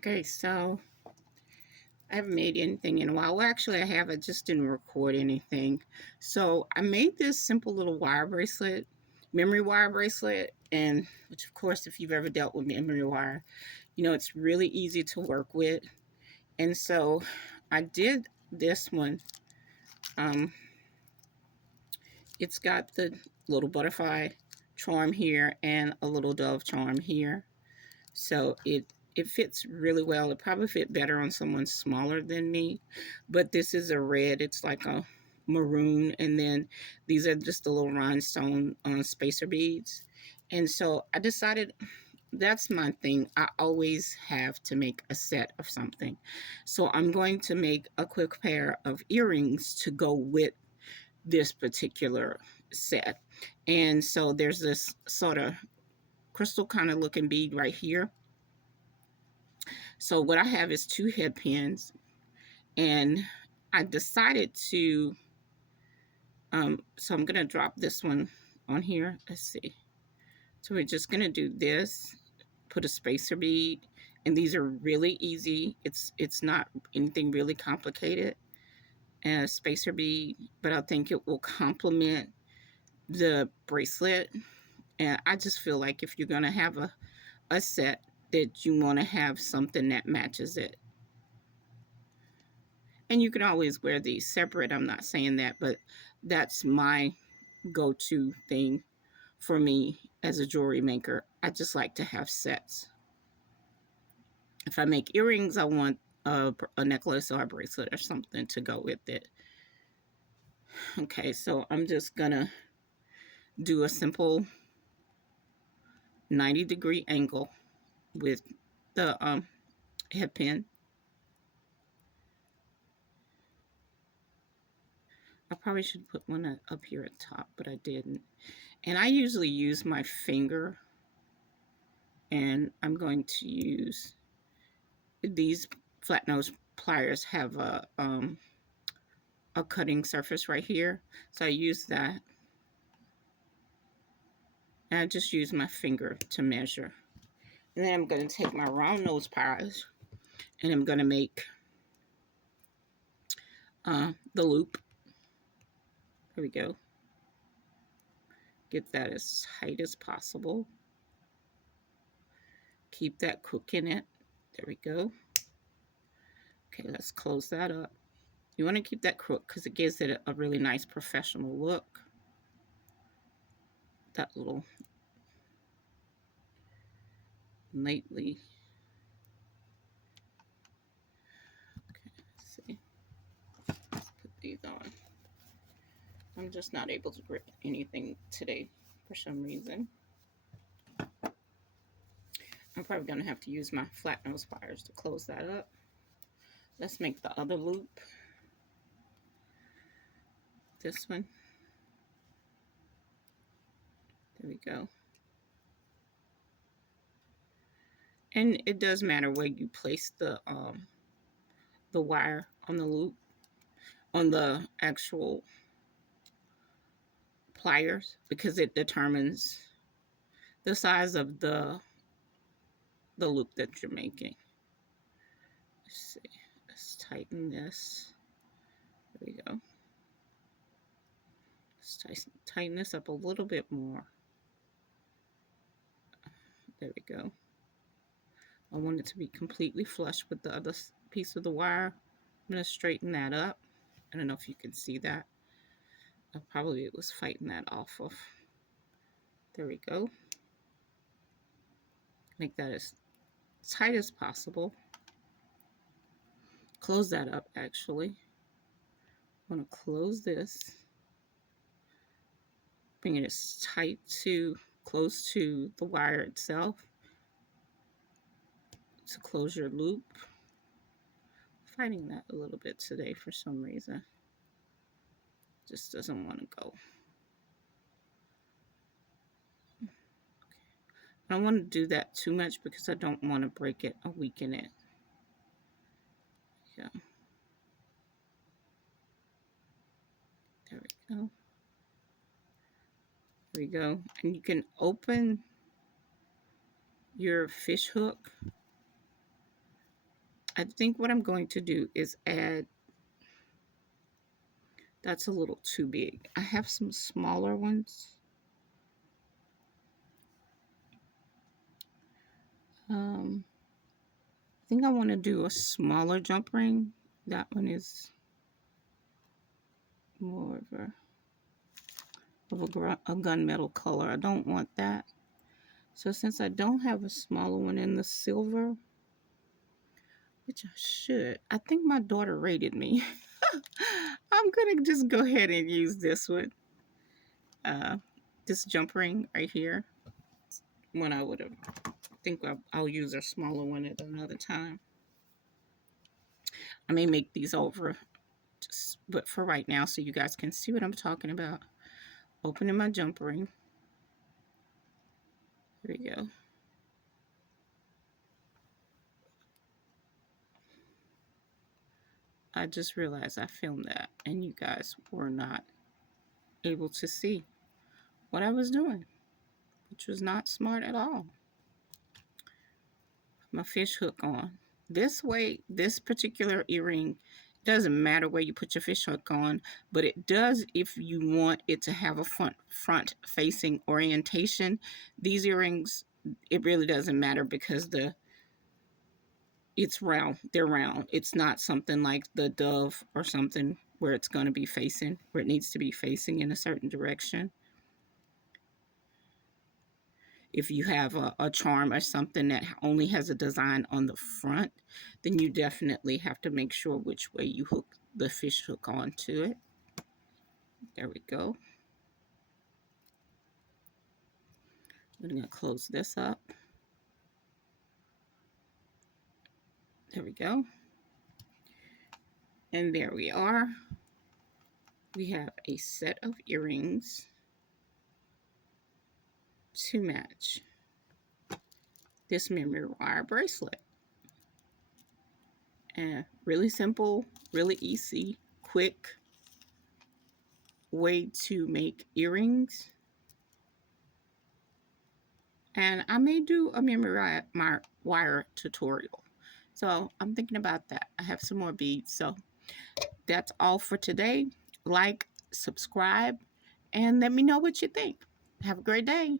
Okay, so I haven't made anything in a while. Well, actually, I have. I just didn't record anything. So I made this simple little wire bracelet, memory wire bracelet, and which, of course, if you've ever dealt with memory wire, you know it's really easy to work with. And so I did this one. Um, it's got the little butterfly charm here and a little dove charm here. So it fits really well. It probably fit better on someone smaller than me, but this is a red. It's like a maroon, and then these are just the little rhinestone spacer beads. And so I decided that's my thing. I always have to make a set of something. So I'm going to make a quick pair of earrings to go with this particular set. And so there's this sort of crystal kind of looking bead right here. So what I have is two head pins, and I decided to, so I'm gonna drop this one on here. Let's see. So we're just gonna do this, put a spacer bead, and these are really easy. It's not anything really complicated. And a spacer bead, but I think it will complement the bracelet. And I just feel like if you're gonna have a set, that you want to have something that matches it. And you can always wear these separate. I'm not saying that, but that's my go-to thing for me as a jewelry maker. I just like to have sets. If I make earrings, I want a necklace or a bracelet or something to go with it. Okay, so I'm just gonna do a simple 90-degree angle with the head pin. I probably should put one up here at top, but I didn't. And I usually use my finger, and I'm going to use these flat nose pliers have a cutting surface right here. So I use that. And I just use my finger to measure. And then I'm going to take my round nose pliers and I'm going to make the loop. There we go. Get that as tight as possible. Keep that crook in it. There we go. Okay, let's close that up. You want to keep that crook because it gives it a really nice professional look. That little lightly. Okay, let's see. Let's put these on. I'm just not able to grip anything today for some reason. I'm probably going to have to use my flat nose pliers to close that up. Let's make the other loop. This one. There we go. And it does matter where you place the wire on the loop, on the actual pliers, because it determines the size of the loop that you're making. Let's see. Let's tighten this. There we go. Let's tighten this up a little bit more. There we go. I want it to be completely flush with the other piece of the wire. I'm going to straighten that up. I don't know if you can see that. I probably was fighting that off of. There we go. Make that as tight as possible. Close that up, actually. I want to close this. Bring it as tight to, close to the wire itself to close your loop. Fighting that a little bit today for some reason. Just doesn't want to go. Okay. I don't want to do that too much because I don't want to break it or weaken it. Yeah. There we go. There we go. And you can open your fish hook I think what I'm going to do is add, that's a little too big. I have some smaller ones. I think I want to do a smaller jump ring. That one is more of a gunmetal color. I don't want that. So since I don't have a smaller one in the silver, which I should, I think my daughter rated me. I'm gonna just go ahead and use this one. Uh, this jump ring right here. When I would have, think I'll use a smaller one at another time. I may make these over, just, but for right now, so you guys can see what I'm talking about. Opening my jump ring. There we go. I just realized I filmed that and you guys were not able to see what I was doing, which was not smart at all. My fish hook on. This way, this particular earring, doesn't matter where you put your fish hook on, but it does if you want it to have a front facing orientation. These earrings, it really doesn't matter because it's round. They're round. It's not something like the dove or something where it's going to be facing, where it needs to be facing in a certain direction. If you have a charm or something that only has a design on the front, then you definitely have to make sure which way you hook the fish hook onto it. There we go. I'm going to close this up. There we go. And there we are. We have a set of earrings to match this memory wire bracelet. And really simple, really easy, quick way to make earrings. And I may do a memory wire tutorial. So I'm thinking about that. I have some more beads. So that's all for today. Like, subscribe, and let me know what you think. Have a great day.